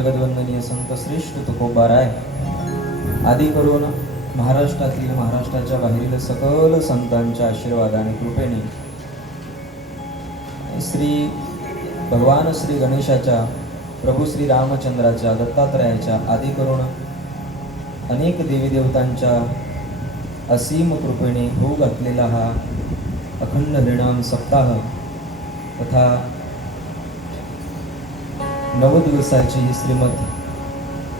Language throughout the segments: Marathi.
जगद्वंदनीय संत श्रेष्ठ तुकोबाराय आदी करून महाराष्ट्राच्या बाहेरील सकल संतांच्या आशीर्वादाने कृपेने श्री भगवान श्री गणेशाच्या प्रभू श्री रामचंद्राच्या दत्तात्रयाच्या आदी करून अनेक देवी देवतांच्या असीम कृपेने होऊ घातलेला हा अखंड हरिनाम सप्ताह तथा 9 दिवसाची ही श्रीमद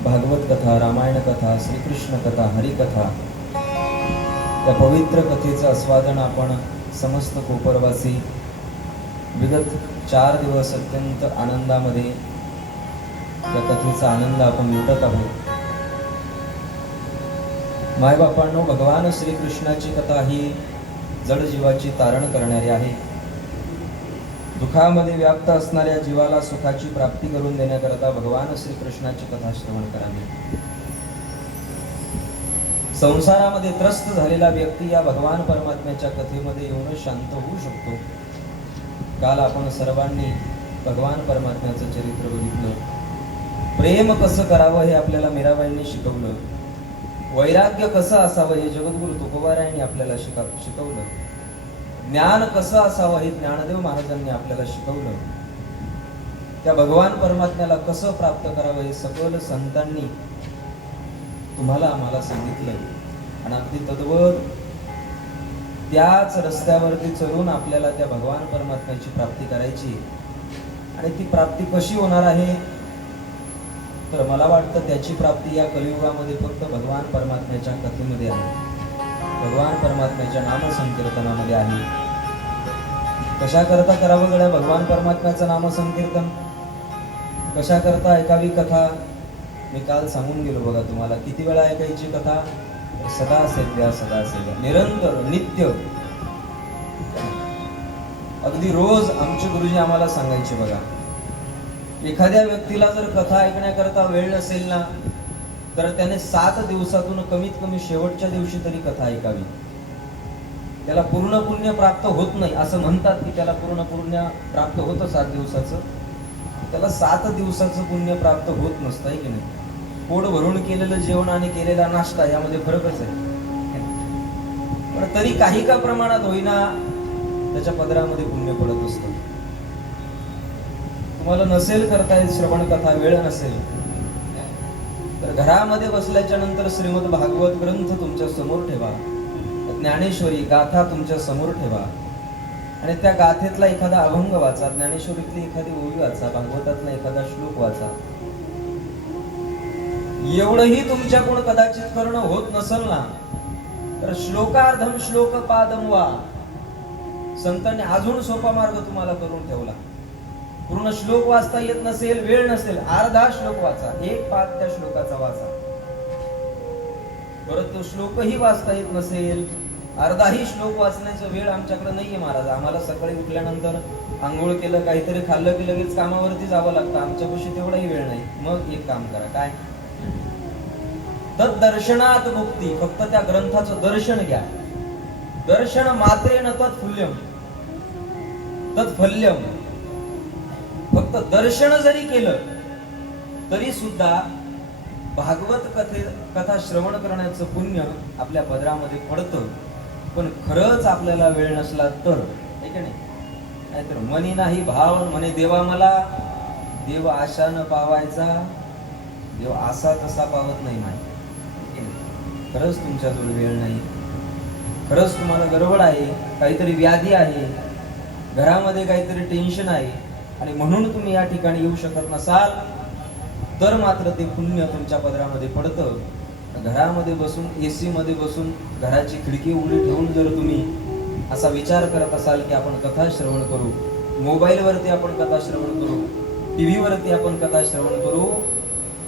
भागवत कथा, रामायण कथा, श्रीकृष्ण कथा, हरिकथा या पवित्र कथेचं आस्वादन आपण समस्त कोपरवासी विगत 4 दिवस अत्यंत आनंदामध्ये या कथेचा आनंद आपण लुटत आहोत. मायबापांनो, भगवान श्रीकृष्णाची कथा ही जड जीवाची तारण करणारी आहे. दुःखामध्ये व्याप्त असणाऱ्या जीवाला सुखाची प्राप्ती करून देण्याकरता भगवान श्रीकृष्णाची कथा श्रवण करावी. संसारामध्ये त्रस्त झालेला व्यक्ती या भगवान परमात्म्याच्या कथेमध्ये येऊन शांत होऊ शकतो. काल आपण सर्वांनी भगवान परमात्म्याचं चरित्र बघितलं. प्रेम कसं करावं हे आपल्याला मीराबाईंनी शिकवलं. वैराग्य कसं असावं हे जगद्गुरु तुकोबारायांनी आपल्याला शिकवलं. ज्ञान कसं असावं हे ज्ञानदेव महाराजांनी आपल्याला शिकवलं. त्या भगवान परमात्म्याला कसं प्राप्त करावं हे सकल संतांनी तुम्हाला आम्हाला सांगितलं. आणि अगदी तद्वत त्याच रस्त्यावरती चलून आपल्याला त्या भगवान परमात्म्याची प्राप्ती करायची. आणि ती प्राप्ती कशी होणार आहे तर मला वाटतं त्याची प्राप्ती या कलियुगामध्ये फक्त भगवान परमात्म्याच्या कथेमध्ये आहे, भगवान परमात्म्याच्या नामसंकीर्तनामध्ये आहे. कशा करता करावं गड्या भगवान परमात्म्याचं नामसंकीर्तन? कशा करता ऐकावी कथा? मी काल सांगून गेलो बघा तुम्हाला. किती वेळा ऐकायची कथा? सदा सेव्या, सदा सेव्या, निरंतर, नित्य. अगदी रोज आमचे गुरुजी आम्हाला सांगायचे बघा, एखाद्या व्यक्तीला जर कथा ऐकण्याकरता वेळ नसेल ना तर त्याने 7 दिवसातून कमीत कमी शेवटच्या दिवशी तरी कथा ऐकावी. त्याला पूर्ण पुण्य प्राप्त होत नाही असं म्हणतात की त्याला पूर्ण पुण्य प्राप्त होतं 7 दिवसाचं. त्याला 7 दिवसाचं पुण्य प्राप्त होत नसतं, आहे की नाही? पोट भरून केलेलं जेवण आणि केलेला नाश्ता यामध्ये फरकच आहे. पण तरी काही का प्रमाणात होईना त्याच्या पदरामध्ये पुण्य पडत असतं. तुम्हाला नसेल करता येत श्रवण कथा, वेळ नसेल तर घरामध्ये बसल्याच्या नंतर श्रीमद भागवत ग्रंथ तुमच्या समोर ठेवा, ज्ञानेश्वरी गाथा तुमच्या समोर ठेवा आणि त्या गाथेतला एखादा अभंग वाचा, ज्ञानेश्वरीतली एखादी ओवी वाचा, भागवतातला एखादा श्लोक वाचा. एवढंही तुमच्याकडून कदाचित करणं होत नसेल ना तर श्लोकार्धम श्लोक पादम वा, संतांनी अजून सोपा मार्ग तुम्हाला करून ठेवला. पूर्ण श्लोक वाचता येत नसेल, वेळ नसेल, अर्धा श्लोक वाचा, 1 पाद त्या श्लोकाचा वाचा. परत तो श्लोकही वाचता येत नसेल, अर्धाही श्लोक वाचण्याचा वेळ आमच्याकडे नाहीये महाराज. आम्हाला सकाळी उठल्यानंतर आंघोळ केलं, काहीतरी खाल्लं की लगेच कामावरती जावं लागतं. आमच्यापाशी तेवढाही वेळ नाही. मग एक काम करा, काय? तद्दर्शनात मुक्ती. फक्त त्या ग्रंथाचं दर्शन घ्या. दर्शन मात्रेन तत्फुल्यम तत्फल्यम. फक्त दर्शन जरी केलं तरी सुद्धा भागवत कथा श्रवण करण्याचं पुण्य आपल्या पदरामध्ये पडतं. पण खरंच आपल्याला वेळ नसला तर, आहे की नाही? नाहीतर मनी नाही भाव म्हणे देवा मला, देव आशा न पावायचा, देव असा तसा पावत नाही माहिती. खरंच तुमच्याजवळ वेळ नाही, खरंच तुम्हाला गडबड आहे, काहीतरी व्याधी आहे, घरामध्ये काहीतरी टेन्शन आहे आणि म्हणून तुम्ही या ठिकाणी येऊ शकत नसाल तर मात्र ते पुण्य तुमच्या पदरामध्ये पडतं. घरामध्ये बसून, AC मध्ये बसून, घराची खिडकी उघडी ठेवून जर तुम्ही असा विचार करत असाल की आपण कथा श्रवण करू, मोबाईलवरती आपण कथा श्रवण करू, TV वरती आपण कथा श्रवण करू,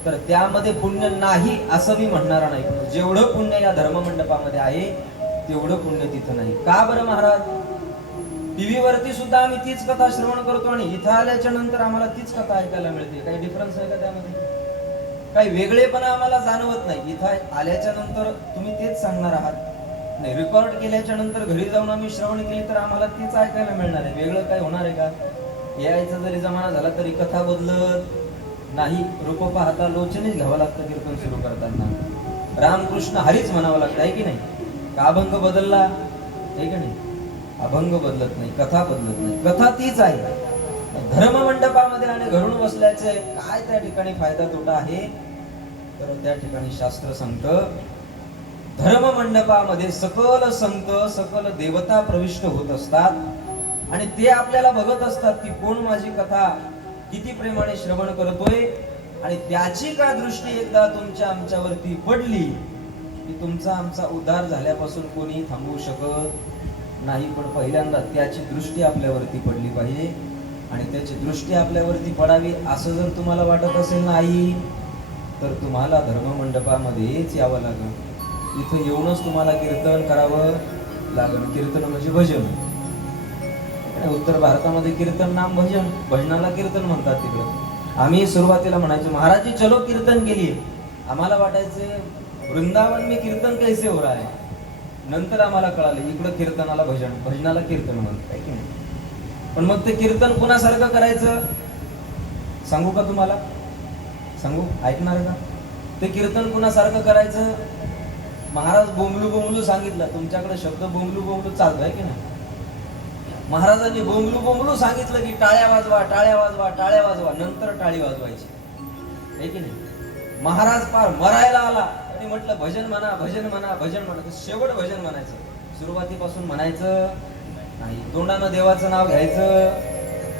तर त्यामध्ये पुण्य नाही असं मी म्हणणार नाही. जेवढं पुण्य या धर्ममंडपामध्ये आहे तेवढं पुण्य तिथं नाही. का बरं महाराज? TV वरती सुद्धा आम्ही तीच कथा श्रवण करतो आणि इथं आल्याच्या नंतर आम्हाला तीच कथा ऐकायला मिळते. काही डिफरन्स आहे का त्यामध्ये? काही वेगळेपणा आम्हाला जाणवत नाही. इथं आल्याच्या नंतर तुम्ही तेच सांगणार आहात, नाही रेकॉर्ड केल्याच्या नंतर घरी जाऊन आम्ही श्रवण केली तर आम्हाला तीच ऐकायला मिळणार आहे. वेगळं काय होणार आहे का? यायचा जरी जमाना झाला तरी कथा बदलत नाही, रूप पाहता लोचनेच घ्यावं लागतं कीर्तन सुरू करताना. रामकृष्ण हरीच म्हणावं लागतं, आहे की नाही? का अभंग बदलला, आहे की नाही? अभंग बदलत नाही, कथा बदलत नाही, कथा तीच आहे. धर्म मंडपामध्ये आणि घरून बसल्याचे काय त्या ठिकाणी फायदा तोटा आहे, तर त्या ठिकाणी शास्त्र सांगतं, धर्म मंडपामध्ये सकल संत सकल देवता प्रविष्ट होत असतात आणि ते आपल्याला बघत असतात की कोण माझी कथा किती प्रेमाने श्रवण करतोय. आणि त्याची का दृष्टी एकदा तुमच्या आमच्यावरती पडली की तुमचा आमचा उद्धार झाल्यापासून कोणी थांबवू शकत नाही. पण पहिल्यांदा त्याची दृष्टी आपल्यावरती पडली पाहिजे. आणि त्याची दृष्टी आपल्यावरती पडावी असं जर तुम्हाला वाटत असेल नाही, तर तुम्हाला धर्ममंडपामध्येच यावं लागेल. इथं येऊनच तुम्हाला कीर्तन करावं लागेल. कीर्तन म्हणजे भजन. उत्तर भारतामध्ये कीर्तन नाम भजन, भजनाला कीर्तन म्हणतात तिकडं. आम्ही सुरुवातीला म्हणायचो महाराज जी चलो कीर्तन केली, आम्हाला वाटायचे वृंदावन में कीर्तन कैसे हो रहा है. नंतर आम्हाला कळालं इकडं कीर्तनाला भजन, भजनाला कीर्तन म्हणतात, की नाही? पण मग ते कीर्तन कुणासारखं करायचं सांगू का तुम्हाला? सांगू, ऐकणार का? ते कीर्तन कुणासारखं करायचं? महाराज बोंबलू बोंबलू सांगितलं, तुमच्याकडे शब्द बोंबलू बोंबलू चालतोय की नाही? महाराजांनी बोंबलू बोंबलू सांगितलं की टाळ्या वाजवा, टाळ्या वाजवा, टाळ्या वाजवा, नंतर टाळी वाजवायची, आहे की नाही? महाराज पार मरायला आला आणि म्हटलं भजन म्हणा, भजन म्हणा, भजन म्हणा. शेवट भजन म्हणायचं, सुरुवातीपासून म्हणायचं नाही. तोंडानं देवाचं नाव घ्यायचं,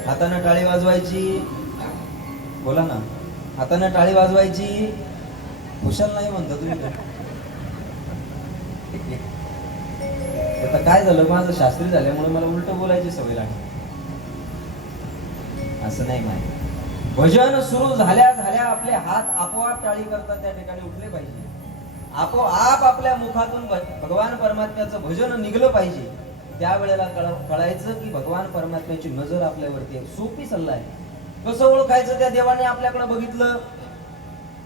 हातानं टाळी वाजवायची. बोला ना, हातानं टाळी वाजवायची. कुशल नाही म्हणता तुम्ही. आता काय झालं, माझं शास्त्री झाल्यामुळे मला उलट बोलायची सवय लागली. असं नाही माहिती. भजन सुरू झाल्या झाल्या आपले हात आपोआप टाळी करता त्या ठिकाणी उठले पाहिजे. आपोआप आपल्या मुखातून भगवान परमात्म्याचं भजन निघलं पाहिजे. त्यावेळेला कळायचं की भगवान परमात्म्याची नजर आपल्यावरती आहे. सोपी सल्ला आहे. कसं ओळखायचं? त्या देवाने आपल्याकडे बघितलं.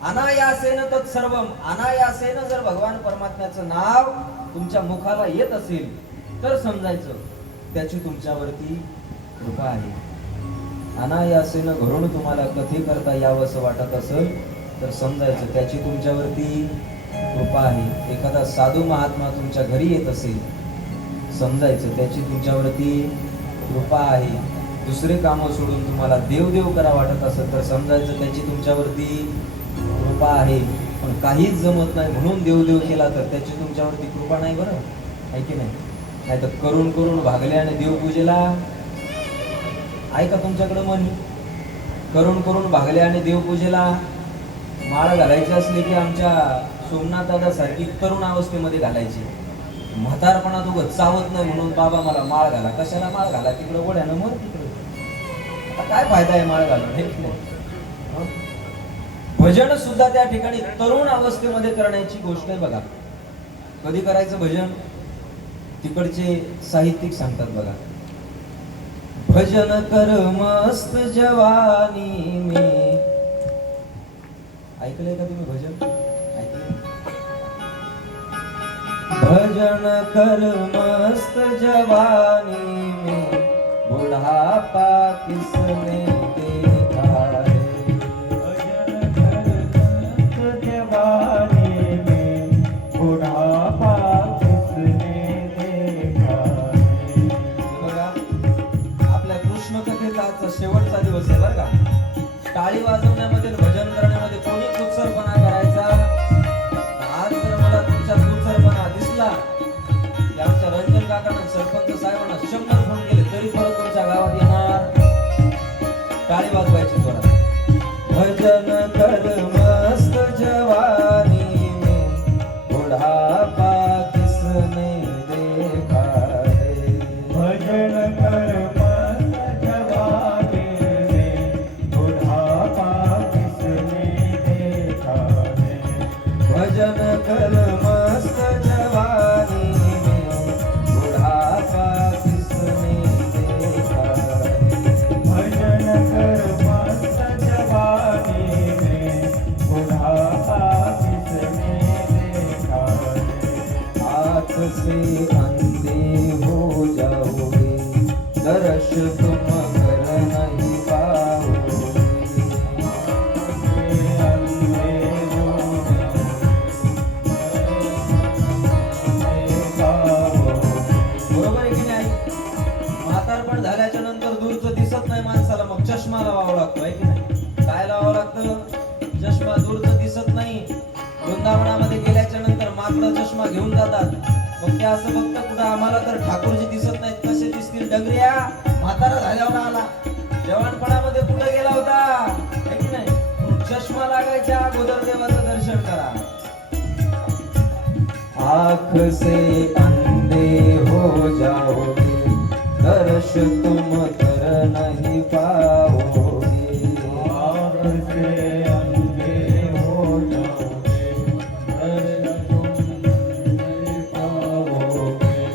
अनायासेन तत्सर्वम, अनायासेन जर भगवान परमात्म्याचं नाव तुमच्या मुखाला येत असेल तर समजायचं त्याची तुमच्यावरती कृपा आहे. अनायासेन घरून तुम्हाला कथे करता यावंसं वाटत असेल तर समजायचं त्याची तुमच्यावरती कृपा आहे. एखादा साधू महात्मा तुमच्या घरी येत असेल, समजायचं त्याची तुमच्यावरती कृपा आहे. दुसरे कामं सोडून तुम्हाला देवदेव करा वाटत असेल तर समजायचं त्याची तुमच्यावरती कृपा आहे. पण काहीच जमत नाही म्हणून देवदेव केला तर त्याची तुमच्यावरती कृपा नाही, बरं आहे की नाही? नाही तर करून करून भागले आणि देवपूजेला, ऐका तुमच्याकडे म्हणी, करून करून भागले आणि देवपूजेला माळ घालायची असली की आमच्या सोमनाथ दादा सारखी तरुण अवस्थेमध्ये घालायची. म्हातारपणात उगत चावत नाही म्हणून बाबा मला माळ घाला. कशाला माळ घाला? तिकडे ओढ्यानं मर तिकडे. आता काय फायदा आहे माळ घालून, हे की नाही? भजन सुद्धा त्या ठिकाणी तरुण अवस्थेमध्ये करण्याची गोष्ट आहे. बघा कधी करायचं भजन, तिकडचे साहित्यिक सांगतात बघा. भजन कर मस्त जवानी में. ऐकलंय का तुम्ही भजन? ऐकलंय? भजन कर मस्त जवानी में, बुढ़ापा किसने देखा है. भजन कर मस्त जवानी में, बुढ़ापा किसने देखा है. बघा आपल्या कृष्ण कथेचा शेवटचा दिवस आहे बरं का. टाळी वाजवण्यामध्ये भजन करण्यामध्ये कोणी कुचरपणा करायचा. आज जर मला तुमच्यात कुचरपणा दिसला की आमच्या रंजन काकांना सरपंच साहेबांना 100 फोन केले तरी परत तुमच्या गावात येणार. टाळी वाजवायची जोरात. भजन कर मस्त जवानी में, बुढ़ापा किसने देखा है. भजन कर मस्त जवानी में, बुढ़ापा किसने देखा है. भजन कर मस्त जवानी में, बुढ़ापा किसने देखा है. भजन कर मस्त जवानी में, बुढ़ापा किसने देखा है. हाथ से अंधे हो जाओगे, दर्श तुम कर नहीं पाओगे. चष्मा दूरच दिसत नाही. वृंदावनामध्ये गेल्याच्या नंतर माकडं चष्मा घेऊन जातात. मग ते असं बघतं कुठं आम्हाला तर ठाकूरजी दिसत नाहीत, कसे दिसतील डंगऱ्या, म्हातारा झाल्यावर आला, जवानपणामध्ये कुठं गेला होता, है की नाही? म्हणून चष्मा लागायच्या अगोदर देवाचं दर्शन करा. आँख से अंधे हो जाओगे, दर्श तुम कर नहीं पाओगे. आँख से अंधे हो जाओगे, दर्श तुम नहीं पाओगे.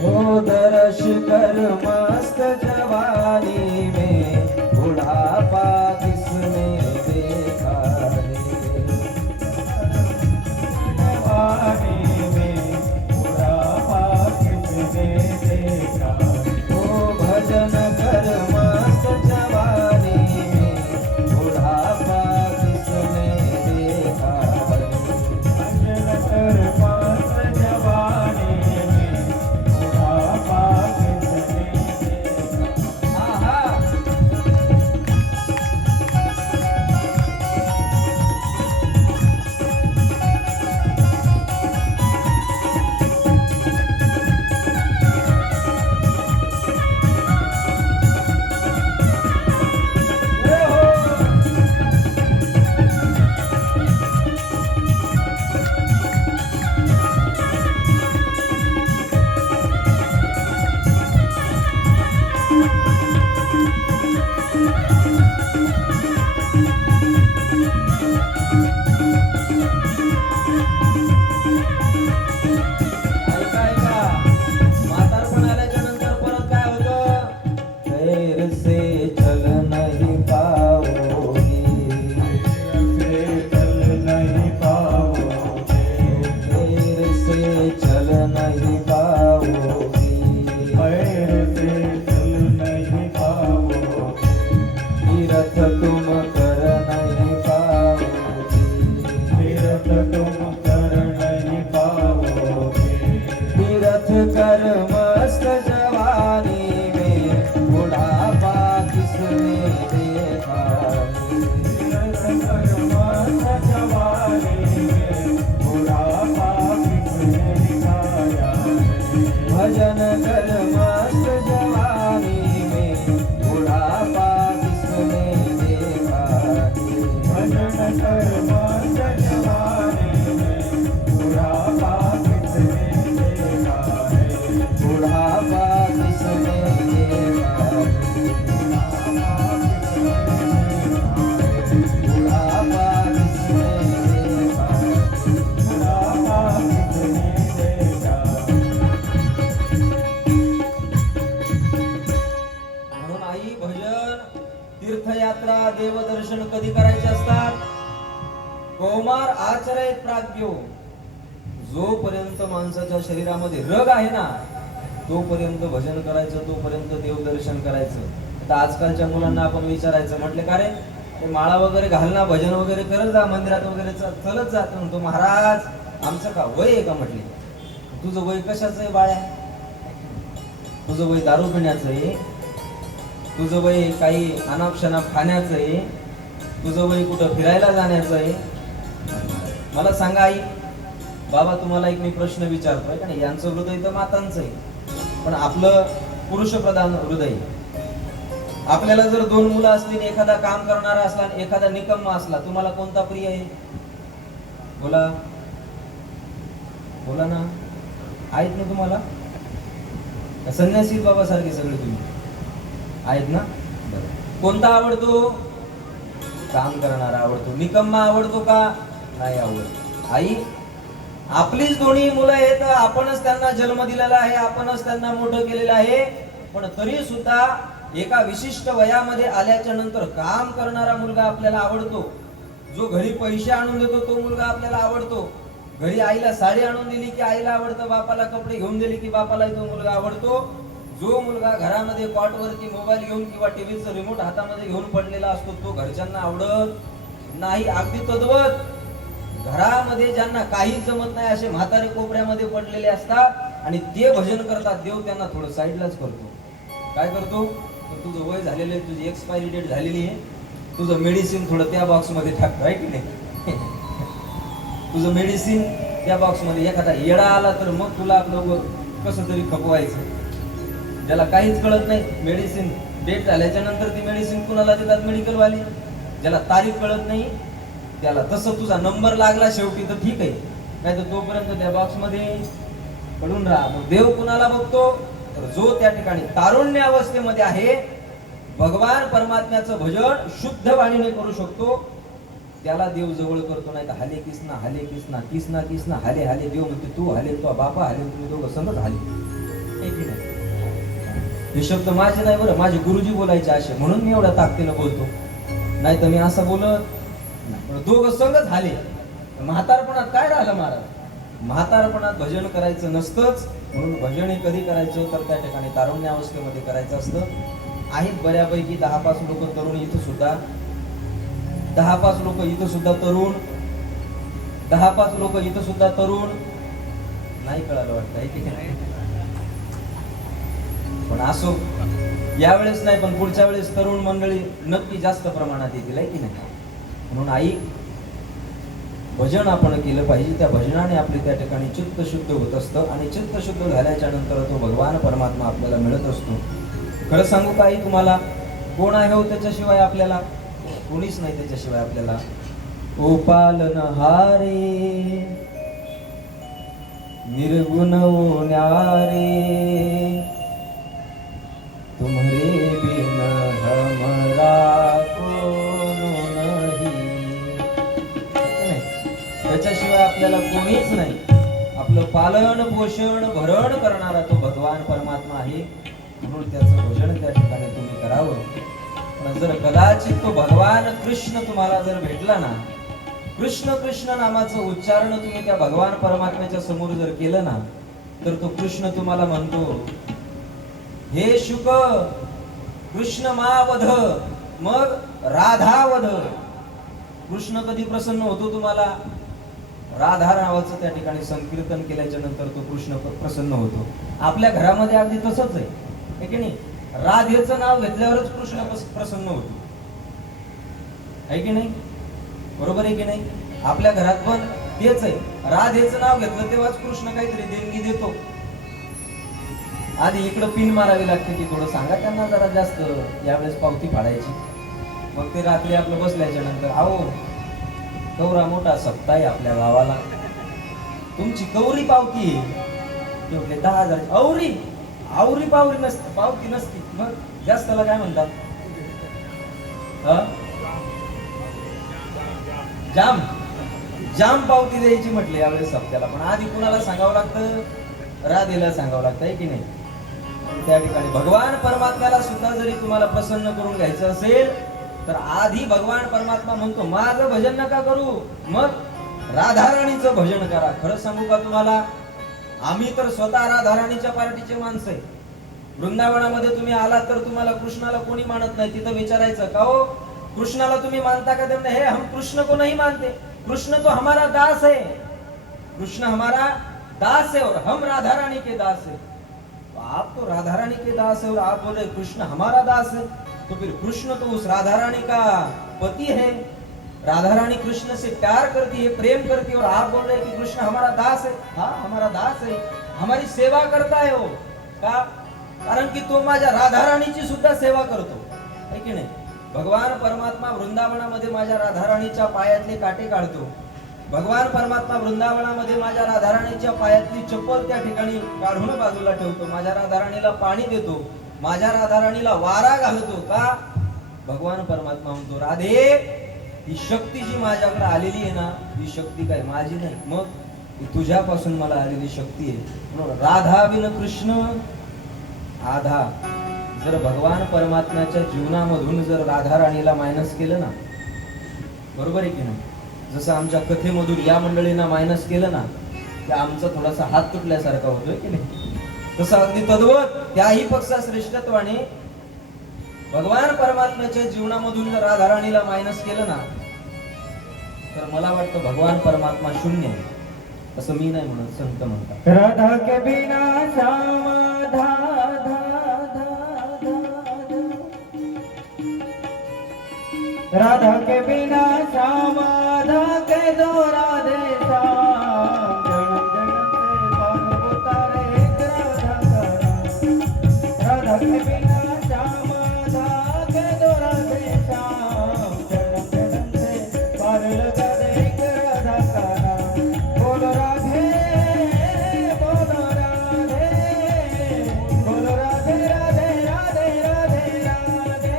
हो दर्श कर मस्त जवानी में, बुढ़ापा किसने देखा है. जवानी में बुढ़ापा किसने देखा. हो भजन कर मस्त जवानी में, बुढ़ापा किसने देखा है. भजन कर मस्त जवानी में बुढ़ापा किसने देखा. आहा. ऐका ऐका, म्हातारपण आल्याच्या नंतर परत काय होतं? पैर से चल नहीं पाओगे, से चल नहीं पाओगे. पैर से चल नहीं पाओगे. पैर से चल नहीं पाओगे. तीरथ तुम कर नहीं पाओगे. तीरथ तुम कर नहीं पाओगे. तीरथ कर मस्त जवानी में, बुढ़ापा किसने देखा है. तीरथ कर मस्त जवानी में बुढ़ापा किसने दिखाया है. भजन कर मस्त जवानी में, बुढ़ापा किसने देखा है. भजन कर मस्त जवानी में बुढ़ापा किसने देखा है. बुढ़ापा किसने देखा है. बुढ़ापा किसने देखा है. बुढ़ापा किसने देखा. म्हणून आई भजन, तीर्थयात्रा, देवदर्शन कधी करायचे असतात? कौमार आचरय प्राज्ञो. जोपर्यंत माणसाच्या शरीरामध्ये रग आहे ना, तोपर्यंत भजन करायचं, तोपर्यंत देवदर्शन करायचं. आता आजकालच्या मुलांना आपण विचारायचं, म्हटले का रे ते माळा वगैरे घाल ना, भजन वगैरे करत जा, मंदिरात वगैरे चलत जा. तर म्हणतो महाराज आमचं का वय आहे का? म्हटले तुझं वय कशाचं आहे बाळ्या? तुझं वय दारू पिण्याचं आहे, तुझं वय काही अनापशनाप खाण्याचं आहे, तुझं वय कुठं फिरायला जाण्याचं आहे. मला सांगा आई, बाबा तुम्हाला एक मी प्रश्न विचारतोय, कारण यांचं हृदय तर मातांचं आहे, पण आपलं पुरुषप्रधान हृदय. आपल्याला जर दोन मुलं असतील, एखादा काम करणारा असला आणि एखादा निकम्मा असला, तुम्हाला कोणता प्रिय आहे? बोला बोला ना. आहेत ना तुम्हाला? संन्यासी बाबा सारखे सगळे तुम्ही आहेत ना? बरं. कोणता आवडतो? काम करणारा आवडतो. निकम्मा आवडतो का? नाही आवडत. आई, आपलीच दोन्ही मुलं आहेत, आपणच त्यांना जन्म दिलेला आहे, आपणच त्यांना मोठं केलेलं आहे, पण तरी सुद्धा एका विशिष्ट वयामध्ये आल्याच्या नंतर काम करणारा मुलगा आपल्याला आवडतो. जो घरी पैसे आणून देतो तो मुलगा आपल्याला आवडतो. घरी आईला साडी आणून दिली की आईला आवडतं, बापाला कपडे घेऊन दिले की बापाला तो मुलगा आवडतो. जो मुलगा घरामध्ये कॉटवरती मोबाईल घेऊन किंवा टीव्हीचं रिमोट हातामध्ये घेऊन पडलेला असतो तो घरच्यांना आवडत नाही. अगदी तद्वत घरामध्ये ज्यांना काहीच जमत नाही असे म्हातारे कोपऱ्यामध्ये पडलेले असतात आणि ते भजन करतात, देव त्यांना थोडं साईडलाच करतो. काय करतो? तुझं वय झालेलं आहे, तुझी एक्सपायरी डेट झालेली आहे, तुझं मेडिसिन थोडं त्या बॉक्समध्ये टाक, राईट की नाही? तुझं मेडिसिन त्या बॉक्स मध्ये एखादा येडा आला तर मग तुला आपलं कसं तरी खपवायचं. ज्याला काहीच कळत नाही, मेडिसिन डेट झाल्याच्या नंतर ती मेडिसिन कुणाला देतात मेडिकल वाले, ज्याला तारीख कळत नाही त्याला. तसं तुझा नंबर लागला शेवटी तर ठीक आहे, नाही तर तोपर्यंत त्या बॉक्स मध्ये पडून राहा. मग देव कुणाला बघतो तर जो त्या ठिकाणी तारुण्य अवस्थेमध्ये आहे, भगवान परमात्म्याचं भजन शुद्ध वाणीने करू शकतो, त्याला देव जवळ करतो. नाही तर हाले किसना हाले किसना किसना किसना हाले हाले, देव म्हणते तू हाले, तो बापा हाले, तुम्ही दोघं संगच हाले. हे की नाही? हे शब्द माझे नाही बरं, माझे गुरुजी बोलायचे असे, म्हणून मी एवढ्या ताकदीनं बोलतो, नाही तर मी असं बोलत नाही. दोघं संगच हाले. म्हातारपणात काय राहिलं महाराज? म्हातारपणात भजन करायचं नसतंच, म्हणून भजन हे कधी करायचं तर त्या ठिकाणी तारुण्य अवस्थेमध्ये करायचं असतं. आहेत बऱ्यापैकी 10-5 लोक तरुण इथं सुद्धा, 10-5 लोक इथं सुद्धा तरुण, 10-5 लोक इथं सुद्धा तरुण. नाही कळालं वाटतं आहे की नाही? पण असो, यावेळेस नाही पण पुढच्या वेळेस तरुण मंडळी नक्की जास्त प्रमाणात येतील आहे की नाही? म्हणून आई, भजन आपण केलं पाहिजे. त्या भजनाने आपले त्या ठिकाणी चित्त शुद्ध होत असतं आणि चित्त शुद्ध झाल्याच्या नंतर तो भगवान परमात्मा आपल्याला मिळत असतो. खरं सांगू का आई तुम्हाला, कोण आहे हो त्याच्याशिवाय आपल्याला? कोणीच नाही त्याच्याशिवाय आपल्याला. ओ पालनहारे निर्गुण ओ न्यारे, तुम्हारे बिन हमरा कोनो नहीं. त्याच्याशिवाय आपल्याला कोणीच नाही. आपलं पालन पोषण भरण करणारा तो भगवान परमात्मा आहे, म्हणून त्याचं भजन त्या ठिकाणी तुम्ही करावं. पण जर कदाचित तो भगवान कृष्ण तुम्हाला जर भेटला ना, कृष्ण कृष्ण नामाचं उच्चारण तुम्ही त्या भगवान परमात्म्याच्या समोर जर केलं ना, तर तो कृष्ण तुम्हाला म्हणतो, हे शुक कृष्ण मावध मग राधा वध. कृष्ण कधी प्रसन्न होतो तुम्हाला? राधा नावाचं त्या ठिकाणी संकीर्तन केल्याच्या नंतर तो कृष्ण प्रसन्न होतो. आपल्या घरामध्ये अगदी तसंच आहे की नाही? राधेचं नाव घेतल्यावरच कृष्ण प्रसन्न होतो आहे की नाही? बरोबर आहे की नाही? आपल्या घरात पण तेच आहे, राधेचं नाव घेतलं तेव्हाच कृष्ण काहीतरी देणगी देतो. आधी इकडं पिन मारावी लागते की थोडं सांगा त्यांना जरा जास्त, यावेळेस पावती फाडायची. मग ते रात्री आपलं बसल्याच्या नंतर, अहो कवरा मोठा सप्ताह आहे आपल्या गावाला, तुमची कवरी पावती आहे 10,000. आवरी आवरी पावरी नसते, पावती नसती. मग जास्तला काय म्हणतात? जाम जाम पावती द्यायची म्हटली यावेळेस सप्त्याला. पण आधी कुणाला सांगावं लागतं? राधेला सांगावं लागतं आहे की नाही? त्या ठिकाणी भगवान परमात्म्याला सुद्धा जरी तुम्हाला प्रसन्न करून घ्यायचं असेल तर आधी भगवान परमात्मा म्हणतो, माझं भजन नका करू, मग राधाराणीचं भजन करा. खरं सांगू का तुम्हाला, आम्ही तर स्वतः राधाराणीच्या पार्टीचे माणसं आहे. वृंदावनामध्ये तुम्ही आलात तर तुम्हाला कृष्णाला कोणी मानत नाही, तिथं विचारायचं का हो कृष्णाला तुम्ही मानता का? ते हे हम कृष्ण को नहीं मानते, कृष्ण तो हमारा दास है, कृष्ण हमारा दास है और हम राधा रानी के दास है. तो आप तो राधा रानी के दास है और आप बोल रहे कृष्ण हमारा दास है, तो फिर कृष्ण तो उस राधा रानी का पति है. राधा रानी कृष्ण से प्यार करती है, प्रेम करती है, और आप बोल रहे कि कृष्ण हमारा दास है. हाँ हमारा दास है, हमारी सेवा करता है वो का? कारण की तो माझ्या राधा राणीची सुद्धा सेवा करतो है की नाही? भगवान परमात्मा वृंदावनामध्ये माझ्या राधा राणीच्या पायातले काटे काढतो. भगवान परमात्मा वृंदावनामध्ये माझ्या राधा राणीच्या पायातली चप्पल त्या ठिकाणी काढून बाजूला ठेवतो. माझ्या राधा राणीला पाणी देतो, माझ्या राधा राणीला वारा घालतो का? भगवान परमात्मा म्हणतो, राधे ही शक्ती जी माझ्याकडे आलेली आहे ना, ही शक्ती काय माझी नाही, मग ही तुझ्यापासून मला आलेली शक्ती आहे. म्हणून राधा बिन कृष्ण आधा. जर भगवान परमात्म्याच्या जीवनामधून जर राधा राणीला मायनस केलं ना, बरोबर आहे की नाही? जसं आमच्या कथेमधून या मंडळींना मायनस केलं ना, की आमचा थोडासा हात तुटल्यासारखा होतोय की नाही, तसं अगदी तद्वत त्याही पक्षा श्रेष्ठत्वाने भगवान परमात्म्याच्या जीवनामधून जर राधा राणीला मायनस केलं ना, तर मला वाटतं भगवान परमात्मा शून्य आहे. असं मी नाही म्हणत, संत म्हणतात. राधा के बिना श्यामा धा धा राधा के बिना श्यामा धा के दो राधे श्याम जन्म जन्म से कौन उतारे एक राधा का नाम। राधा के बिना श्याम आधा के दो राधे श्याम जन्म जन्म से पार लगा दे एक राधा का नाम। बोलो राधे बोलो राधे बोलो राधे राधे राधे राधे राधे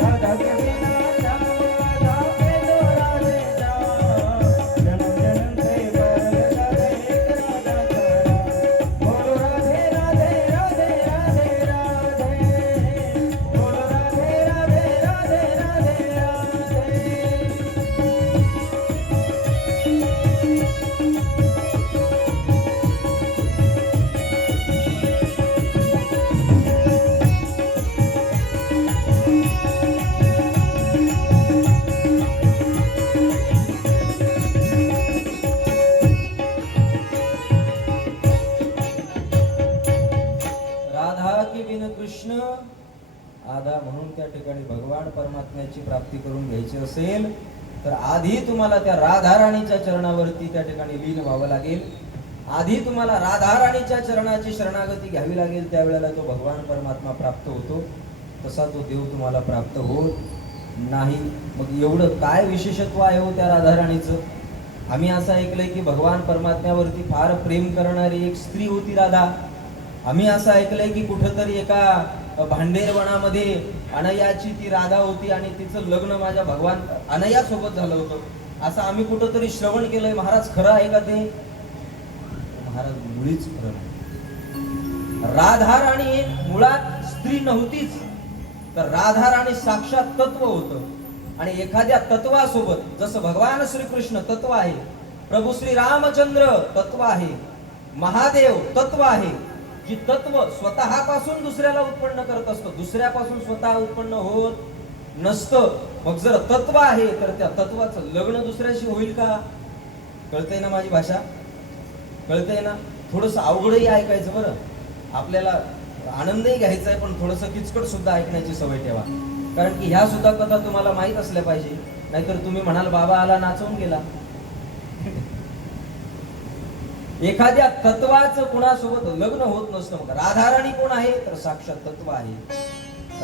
राधा के बिना श्याम आधा के दो राधे श्याम जन्म जन्म से पार लगा दे एक राधा का नाम। बोलो राधे राधे राधे राधे राधे बोलो राधे राधे राधे राधे राधे। राधा के बिन कृष्ण आधा म्हणून त्या ठिकाणी भगवान परमात्म्याची प्राप्ती करून घ्यायची असेल तर आधी तुम्हाला त्या राधा राणीच्या चरणावरती त्या ठिकाणी लीन व्हावं लागेल. आधी तुम्हाला राधा राणीच्या चरणाची शरणागती घ्यावी लागेल. त्यावेळेला तो भगवान परमात्मा प्राप्त होतो. तसा तो देव तुम्हाला प्राप्त होत नाही. मग एवढं काय विशेषत्व आहे हो त्या राधा राणीचं? आम्ही असं ऐकलंय की भगवान परमात्म्यावरती फार प्रेम करणारी एक स्त्री होती राधा. आम्ही असं ऐकलंय की कुठंतरी एका भांडेर वनामध्ये अनयाची ती राधा होती आणि तिचं लग्न माझ्या भगवान अनया सोबत झालं होतं, असं आम्ही कुठंतरी श्रवण केलंय. महाराज खरं आहे का ते? महाराज मुळीच खरं नाही. राधा राणी मुळात स्त्री नव्हतीच, तर राधा राणी साक्षात तत्व होतं. आणि एखाद्या तत्वासोबत जसं भगवान श्रीकृष्ण तत्व आहे, प्रभू श्री रामचंद्र तत्व आहे, महादेव तत्व आहे. जी तत्व स्वतःपासून दुसऱ्याला उत्पन्न करत असतं, दुसऱ्यापासून स्वतः उत्पन्न होत नसतं. मग जर तत्व आहे तर त्या तत्वाचं लग्न दुसऱ्याशी होईल का? कळतंय ना माझी भाषा? कळतंय ना? थोडस अवघडही ऐकायचं बरं. आपल्याला आनंदही घ्यायचा आहे, पण थोडस किचकट सुद्धा ऐकण्याची सवय ठेवा. कारण की ह्या सुद्धा कथा तुम्हाला माहित असल्या पाहिजे, नाहीतर तुम्ही म्हणाल बाबा आला नाचवून गेला. एखाद्या तत्वाचं कुणासोबत लग्न होत नसतं. मग राधाराणी कोण आहे? तर साक्षात तत्व आहे.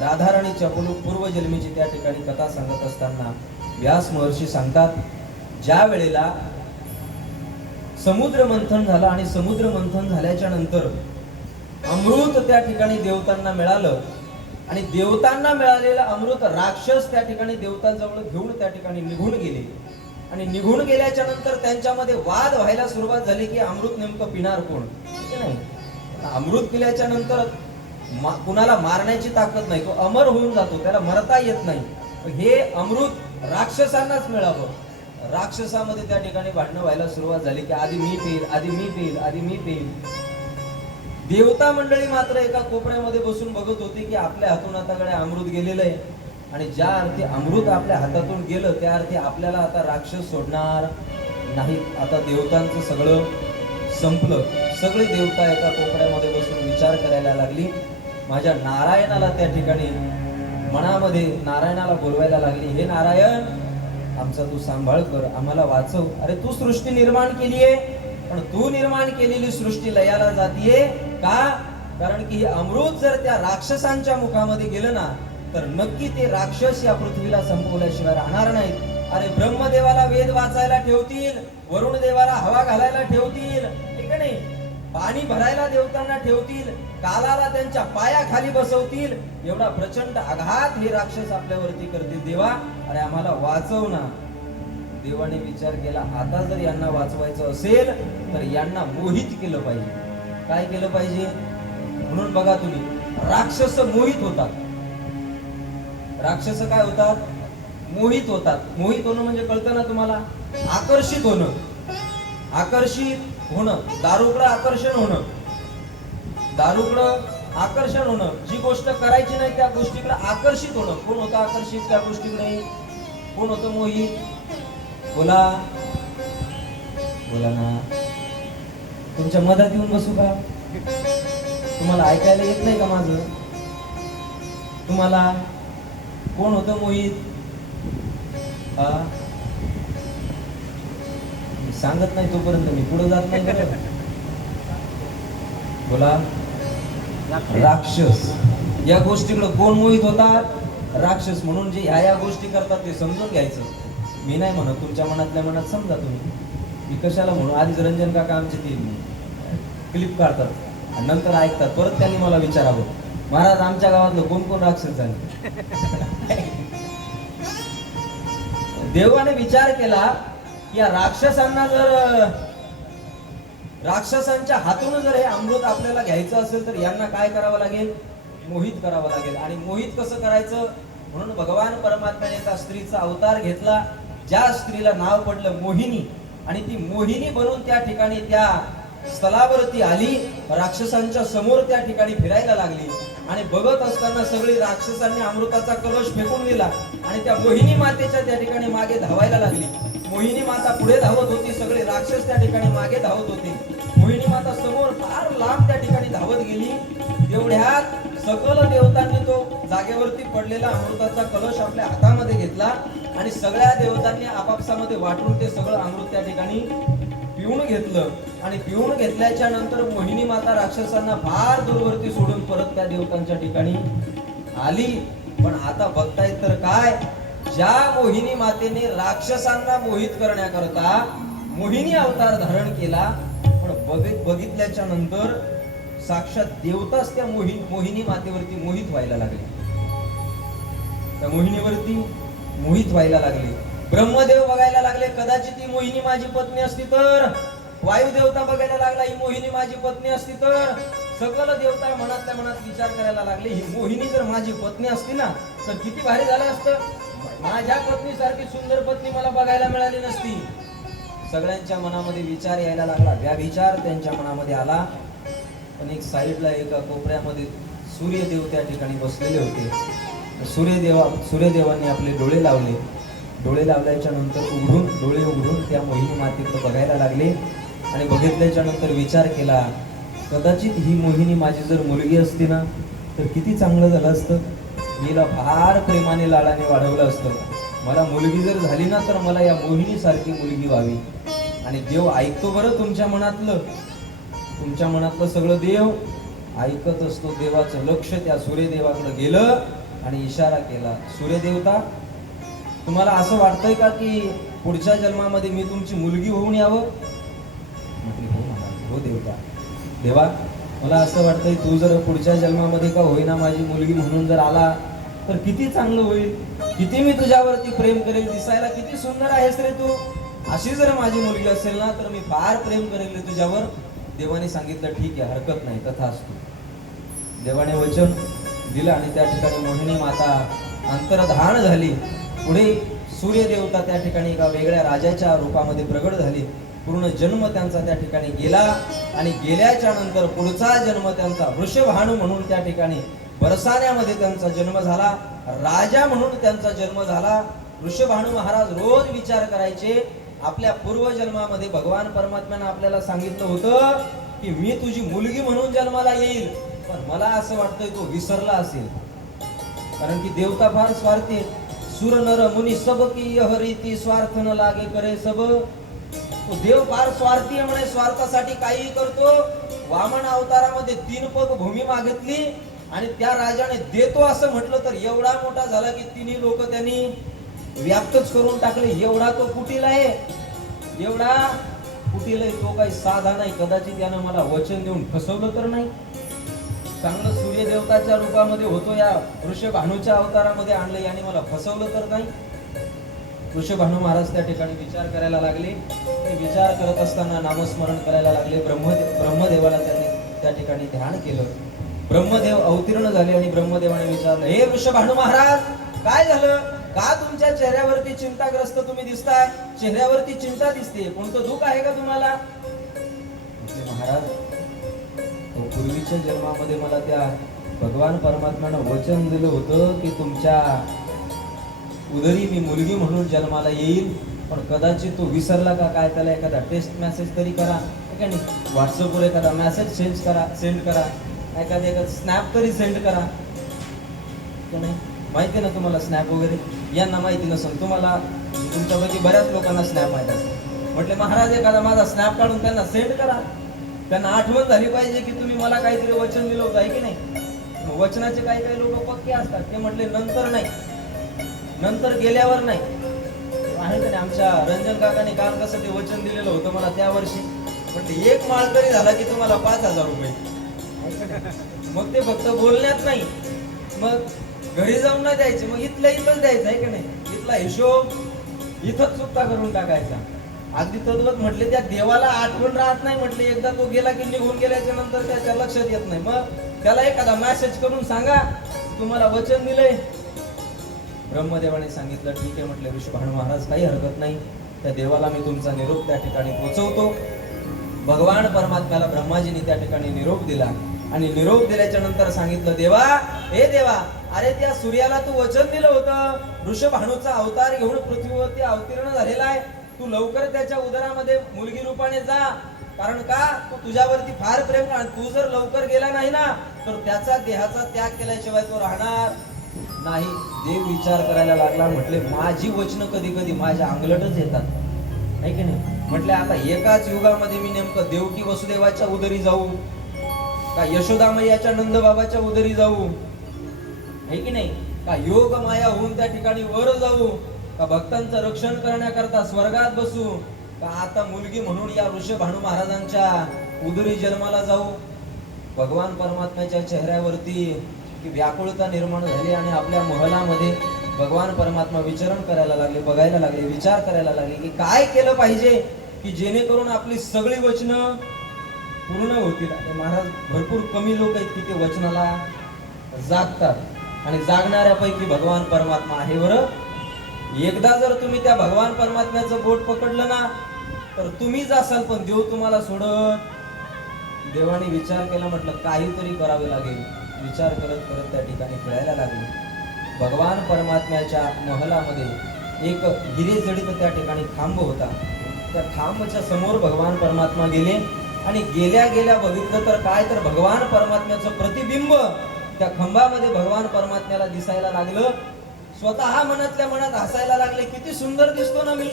राधाराणीच्या पूर्वजन्मीची त्या ठिकाणी कथा सांगत असताना व्यास महर्षी सांगतात, ज्या वेळेला समुद्र मंथन झालं आणि समुद्र मंथन झाल्याच्या नंतर अमृत त्या ठिकाणी देवतांना मिळालं आणि देवतांना मिळालेलं अमृत राक्षस त्या ठिकाणी देवतांजवळ घेऊन त्या ठिकाणी निघून गेले. आणि निघून गेल्याच्या नंतर त्यांच्यामध्ये वाद व्हायला सुरुवात झाली की अमृत नेमकं पिणार कोण? नाही, अमृत पिल्याच्या नंतर कुणाला मारण्याची ताकद नाही, तो अमर होऊन जातो, त्याला मरता येत नाही. हे अमृत राक्षसांनाच मिळावं. राक्षसामध्ये त्या ठिकाणी भांडणं व्हायला सुरुवात झाली की आधी मी पेल, आधी मी पेल, आधी मी पेल. देवता मंडळी मात्र एका कोपऱ्यामध्ये बसून बघत होती की आपल्या हातून आता कडे अमृत गेलेलं आहे आणि ज्या अर्थी अमृत आपल्या हातातून गेलं त्या अर्थी आपल्याला आता राक्षस सोडणार नाही. आता देवतांचं सगळं संपलं. सगळी देवता एका कोपऱ्यामध्ये बसून विचार करायला लागली. माझ्या नारायणाला त्या ठिकाणी मनामध्ये नारायणाला बोलवायला लागली, हे नारायण, आमचा तू सांभाळ कर, आम्हाला वाचव. अरे तू सृष्टी निर्माण केलीये, पण तू निर्माण केलेली सृष्टी लयाला जातीये का? कारण की हे अमृत जर त्या राक्षसांच्या मुखामध्ये गेलं ना तर नक्की ते राक्षस या पृथ्वीला संपवल्याशिवाय राहणार नाहीत. अरे ब्रह्मदेवाला वेद वाचायला ठेवतील, वरुण देवाला हवा घालायला ठेवतील, ठीक नाही, पाणी भरायला देवतांना ठेवतील, कालाला त्यांच्या पायाखाली बसवतील. एवढा प्रचंड आघात हे राक्षस आपल्यावरती करतील. देवा, अरे आम्हाला वाचव ना. देवाने विचार केला, आता जर यांना वाचवायचं असेल तर यांना मोहित केलं पाहिजे. काय केलं पाहिजे? म्हणून बघा तुम्ही, राक्षस मोहित होतात. राक्षस काय होतात? मोहित होतात. मोहित होणं म्हणजे कळतं ना तुम्हाला? आकर्षित होणं. आकर्षित होणं, दारूकडं आकर्षण होणं, दारूकडं आकर्षण होणं. जी गोष्ट करायची नाही त्या गोष्टीकडे आकर्षित होणं. कोण होतं आकर्षित त्या गोष्टीकडे? कोण होतं मोहित? बोला बोला ना. तुमच्या मधात येऊन बसू का? तुम्हाला ऐकायला येत नाही का माझं? तुम्हाला कोण होतं मोहित? हा, मी सांगत नाही तोपर्यंत मी पुढे जात नाही बरं. बोला. राक्षस. या गोष्टीकडे कोण मोहित होतात? राक्षस. म्हणून जे ह्या गोष्टी करतात ते समजून घ्यायचं. मी नाही म्हणत, तुमच्या मनातल्या मनात समजा तुम्ही. मी कशाला म्हणू? आधीच रंजन काका आमचे ते क्लिप काढतात आणि नंतर ऐकतात. परत त्यांनी मला विचारावं, महाराज आमच्या गावातलं कोण कोण राक्षस झाले? देवाने विचार केला की या राक्षसांना जर राक्षसांच्या हातून जर हे अमृत आपल्याला घ्यायचं असेल तर यांना काय करावं लागेल? मोहित करावं लागेल. आणि मोहित कसं करायचं? म्हणून भगवान परमात्म्याने एका स्त्रीचा अवतार घेतला, ज्या स्त्रीला नाव पडलं मोहिनी. आणि ती मोहिनी बनून त्या ठिकाणी त्या स्थलावरती आली, राक्षसांच्या समोर त्या ठिकाणी फिरायला लागली. आणि बघत असताना सगळी राक्षसांनी अमृताचा कलश फेकून दिला आणि त्या मोहिनी मातेच्या त्या ठिकाणी मागे धावायला लागली. मोहिनी माता पुढे धावत होती, सगळे राक्षस त्या ठिकाणी मागे धावत होते. मोहिनी माता समोर फार लांब त्या ठिकाणी धावत गेली. एवढ्यात सकल देवतांनी तो जागेवरती पडलेला अमृताचा कलश आपल्या हातामध्ये घेतला आणि सगळ्या देवतांनी आपापसामध्ये वाटून ते सगळं अमृत त्या ठिकाणी पिऊन घेतलं. आणि पिऊन घेतल्याच्या नंतर मोहिनी माता राक्षसांना फार दूरवरती सोडून परत त्या देवतांच्या ठिकाणी आली. पण आता बघताय तर काय, ज्या मोहिनी मातेने राक्षसांना मोहित करण्याकरता मोहिनी अवतार धारण केला, पण बघितल्याच्या नंतर साक्षात देवताच त्या मोहिनी मातेवरती मोहित व्हायला लागले. त्या मोहिनीवरती मोहित व्हायला लागले. ब्रह्मदेव बघायला लागले, कदाचित ही मोहिनी माझी पत्नी असती तर. वायुदेवता बघायला लागला, ही मोहिनी माझी पत्नी असती तर. सकल देवता मनातल्या मनात विचार करायला लागले, ही मोहिनी जर माझी पत्नी असती ना तर किती भारी झालं असतं. माझ्या पत्नी सारखी सुंदर पत्नी मला बघायला मिळाली नसती. सगळ्यांच्या मनामध्ये विचार यायला लागला, व्याविचार त्यांच्या मनामध्ये आला. पण एक साईडला एका कोपऱ्यामध्ये सूर्यदेव त्या ठिकाणी बसलेले होते. सूर्यदेवांनी आपले डोळे लावले. डोळे लावल्याच्या नंतर डोळे उघडून त्या मोहिनी मातेकडे बघायला लागले. आणि बघितल्याच्या नंतर विचार केला, कदाचित ही मोहिनी माझी जर मुलगी असती ना तर किती चांगलं झालं असतं. मीला फार प्रेमाने लाडाने वाढवलं असतं. मला मुलगी जर झाली ना तर मला या मोहिनी सारखी मुलगी व्हावी. आणि देव ऐकतो बरं तुमच्या मनातलं सगळं देव ऐकत असतो. देवाचं लक्ष त्या सूर्यदेवाकडे गेलं आणि इशारा केला, सूर्यदेवता तुम्हाला असं वाटतंय का की पुढच्या जन्मामध्ये मी तुमची मुलगी होऊन यावं? म्हटली हो महाराज, हो देवता. देवा मला असं वाटतंय तू जर पुढच्या जन्मामध्ये का होईना माझी मुलगी म्हणून जर आला तर किती चांगलं होईल. किती मी तुझ्यावरती प्रेम करेल. दिसायला किती सुंदर आहेस रे तू. अशी जर माझी मुलगी असेल ना तर मी फार प्रेम करेल रे तुझ्यावर. देवाने सांगितलं ठीक आहे, हरकत नाही, तथास्तु. देवाने वचन दिलं आणि त्या ठिकाणी मोहिनी माता अंतर्धान झाली. पुढे सूर्यदेवता त्या ठिकाणी एका वेगळ्या राजाच्या रूपामध्ये प्रगट झाली. पूर्ण जन्म त्यांचा त्या ठिकाणी गेला. आणि गेल्याच्या नंतर पुढचा जन्म त्यांचा वृषभानु म्हणून त्या ठिकाणी बरसाण्यामध्ये त्यांचा जन्म झाला. राजा म्हणून त्यांचा जन्म झाला. वृषभानु महाराज रोज विचार करायचे, आपल्या पूर्वजन्मामध्ये भगवान परमात्म्याने आपल्याला सांगितलं होतं की मी तुझी मुलगी म्हणून जन्माला येईल. पण मला असं वाटतंय तो विसरला असेल. कारण की देवता फार स्वार्थी आहे. सुर नर मुनी सब की यह रीती स्वार्थ न लागे करे सब. तो देव फार स्वार्थी आहे म्हणे, स्वार्थासाठी काही करतो. वामन अवतारामध्ये 3 पग भूमी मागितली आणि त्या राजाने देतो असं म्हटलं तर एवढा मोठा झाला की 3 लोक त्यांनी व्याप्तच करून टाकले. एवढा तो कुटील आहे, एवढा कुटील आहे. तो काही साधा नाही. कदाचित यानं मला वचन देऊन फसवलं तर नाही. चांगलं सूर्यदेवताच्या रूपामध्ये होतो, या वृषभानुच्या अवतारामध्ये आणलं, याने मला फसवलं तर नाही. वृषभानु महाराज त्या ठिकाणी विचार करायला लागले. ते विचार करत असताना नामस्मरण करायला लागले. ब्रह्मदेवाला त्यांनी त्या ठिकाणी ध्यान केलं. ब्रह्मदेव अवतीर्ण झाले आणि ब्रह्मदेवाने विचारलं, हे वृषभानु महाराज काय झालं? का तुमच्या चेहऱ्यावरती चिंताग्रस्त तुम्ही दिसताय? चेहऱ्यावरती चिंता दिसते, कोणतं दुःख आहे का तुम्हाला? महाराज पूर्वीच्या जन्मामध्ये मला त्या भगवान परमात्म्यानं वचन दिलं होतं की तुमच्या उदरी मी मुलगी म्हणून जन्माला येईल. पण कदाचित तो विसरला का काय, त्याला एखादा टेस्ट मेसेज तरी करा. का नाही? व्हॉट्सअपवर एखादा मेसेज सेंड करा, एखादा स्नॅप तरी सेंड करा का नाही? माहिती आहे ना तुम्हाला स्नॅप वगैरे? यांना माहिती नसेल, तुम्हाला तुमच्यापैकी बऱ्याच लोकांना स्नॅप माहित असेल. म्हटले महाराज एखादा माझा स्नॅप काढून त्यांना सेंड करा, त्यांना आठवण झाली पाहिजे की तुम्ही मला काहीतरी वचन दिलं होतं, आहे की नाही? वचनाचे काही काही लोक पक्के असतात, ते म्हटले नंतर नाही, नंतर गेल्यावर नाही. आहे का नाही? आमच्या रंजन काकाने काल कसं ते वचन दिलेलं होतं मला त्या वर्षी, म्हटले एक माळकरी झाला की तुम्हाला 5,000 रुपये. मग ते फक्त बोलण्यात नाही, मग घरी जाऊन नाही द्यायचे, मग इथल्या इथंच द्यायचं, आहे का नाही? इथला हिशोब इथंच चुकता करून टाकायचा. अगदी तद्वत म्हटले त्या देवाला आठवण राहत नाही, म्हटले एकदा तो गेला की निघून गेल्याच्या नंतर त्याच्या लक्षात येत नाही. मग त्याला एखादा मेसेज करून सांगा तुम्हाला वचन दिलंय. ब्रह्मदेवाने सांगितलं ठीक आहे, म्हटले ऋषभानू महाराज काही हरकत नाही, त्या देवाला मी तुमचा निरोप त्या ठिकाणी पोहोचवतो. भगवान परमात्म्याला ब्रह्माजीने त्या ठिकाणी निरोप दिला आणि निरोप दिल्याच्या नंतर सांगितलं देवा, हे देवा, अरे त्या सूर्याला तू वचन दिलं होतं, ऋषभानूचा अवतार घेऊन पृथ्वीवरती अवतीर्ण झालेला आहे, तू लवकर त्याच्या उदरामध्ये मुलगी रूपाने जा, कारण का तो तुझ्यावरती फार प्रेम कर. तू जर लवकर गेला नाही ना तर त्याचा देहाचा त्याग केल्याशिवाय तो राहणार नाही. देव विचार करायला लागला, म्हटले माझी वचनं कधी कधी माझ्या अंगलटच येतात, आहे की नाही? म्हटले आता एकाच युगामध्ये मी नेमकं देवकी वसुदेवाच्या उदरी जाऊ का यशोदामय्याच्या नंदबाबाच्या उदरी जाऊ, आहे की नाही? का योग माया होऊन त्या ठिकाणी वर जाऊ, का भक्तांचं रक्षण करण्याकरता स्वर्गात बसू, का आता मुलगी म्हणून या ऋषभानू महाराजांच्या उदरी जन्माला जाऊ. भगवान परमात्म्याच्या चेहऱ्यावरती की व्याकुळता निर्माण झाली आणि आपल्या महलामध्ये भगवान परमात्मा विचरण करायला लागले, बघायला लागले, विचार करायला लागले की काय केलं पाहिजे की जेणेकरून आपली सगळी वचनं पूर्ण होतील. महाराज भरपूर कमी लोक आहेत की ते वचनाला जागतात आणि जागणाऱ्यापैकी भगवान परमात्मा आहे. बरं, एकदा जर तुम्ही त्या भगवान परमात्म्याचं बोट पकडलं ना तर तुम्हीच असाल, पण देव तुम्हाला सोडत. देवाने विचार केला, म्हटलं काहीतरी करावे लागेल. विचार करत करत त्या ठिकाणी खेळायला लागले. भगवान परमात्म्याच्या महलामध्ये एक हिरे जडित त्या ठिकाणी खांब होता. त्या खांबच्या समोर भगवान परमात्मा गेले आणि गेल्या गेल्या बघितलं तर काय, तर भगवान परमात्म्याचं प्रतिबिंब त्या खांबामध्ये भगवान परमात्म्याला दिसायला लागलं. स्वतः मनातल्या मनात हसायला लागले, किती सुंदर दिसतो ना मी,